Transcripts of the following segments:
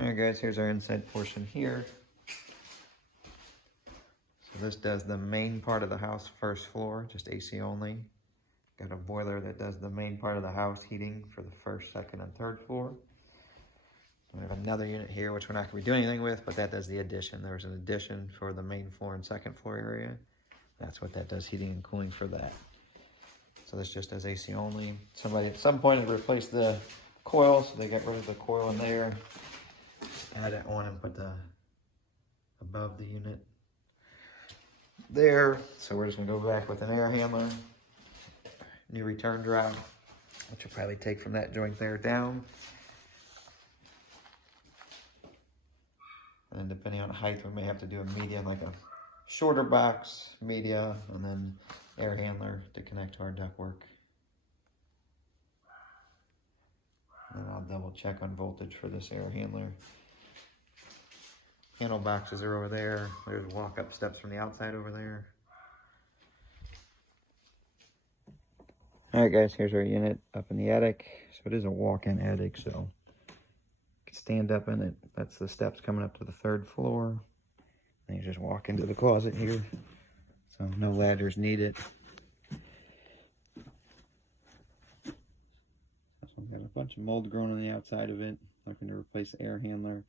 Alright guys, here's our inside portion here. So this does the main part of the house, first floor, just AC only. Got a boiler that does the main part of the house, heating for the first, second, and third floor. We have another unit here, which we're not going to be doing anything with, but that does the addition. There's an addition for the main floor and second floor area. That's what that does, heating and cooling for that. So this just does AC only. Somebody at some point had replaced the coil, so they got rid of the coil in there. Add it on and put the above the unit there. So we're just gonna go back with an air handler, new return drive, which will probably take from that joint there down. And then depending on the height, we may have to do a median, like a shorter box, media, and then air handler to connect to our ductwork. And I'll double check on voltage for this air handler. Handle boxes are over there. There's walk-up steps from the outside over there. Alright guys, here's our unit up in the attic. So it is a walk-in attic, so you can stand up in it. That's the steps coming up to the third floor. And you just walk into the closet here. So no ladders needed. So we've got a bunch of mold growing on the outside of it. Looking to replace the air handler.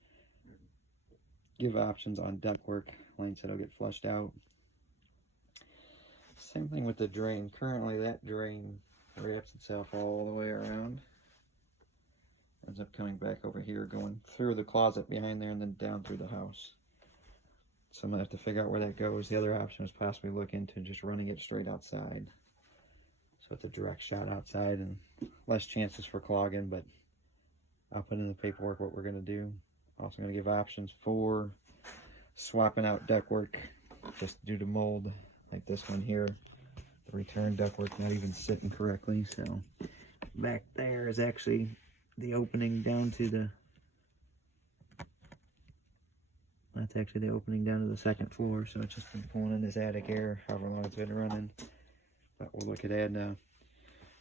Give options on ductwork. Lane said it'll get flushed out. Same thing with the drain. Currently that drain wraps itself all the way around. Ends up coming back over here, going through the closet behind there and then down through the house. So I'm gonna have to figure out where that goes. The other option is possibly look into just running it straight outside. So it's a direct shot outside and less chances for clogging, but I'll put in the paperwork what we're gonna do. Also going to give options for swapping out ductwork just due to mold, like this one here. The return ductwork not even sitting correctly. So back there is actually the opening down to the, that's actually the opening down to the second floor. So it's just been pulling in this attic air however long it's been running. But we'll look at adding a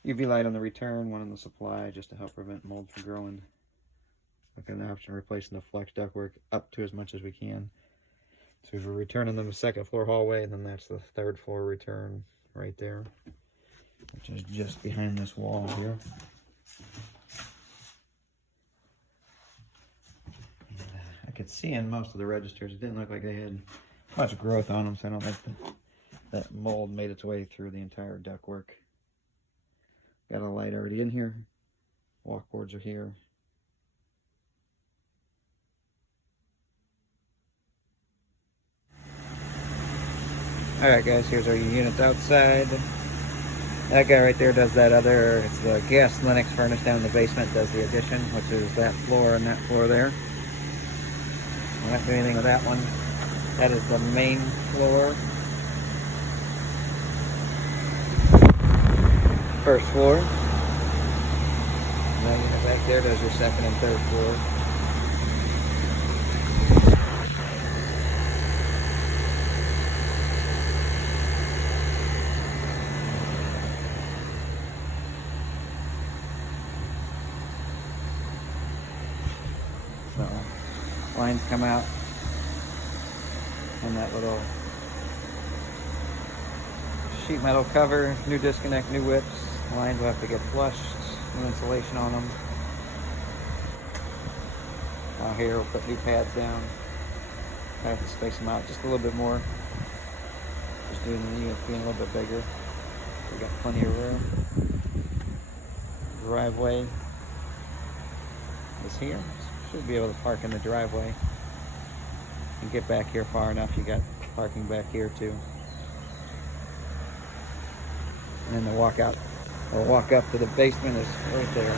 UV light on the return, one on the supply, just to help prevent mold from growing. Looking at the option of replacing the flex ductwork up to as much as we can. So we're returning them to the second floor hallway, and then that's the third floor return right there, which is just behind this wall here. I could see in most of the registers, it didn't look like they had much growth on them, so I don't think that mold made its way through the entire ductwork. Got a light already in here. Walkboards are here. Alright guys, here's our units outside. That guy right there does that other, it's the gas Linux furnace down in the basement, does the addition, which is that floor and that floor there. We're not doing anything with that one. That is the main floor. First floor. And that unit back there does your second and third floor. So, lines come out on that little sheet metal cover, new disconnect, new whips. Lines will have to get flushed, new insulation on them. Out here we'll put new pads down. I have to space them out just a little bit more. Just doing the unit being a little bit bigger. We got plenty of room. Driveway is here. Should be able to park in the driveway and get back here far enough. You got parking back here too. And then the walk out or walk up to the basement is right there.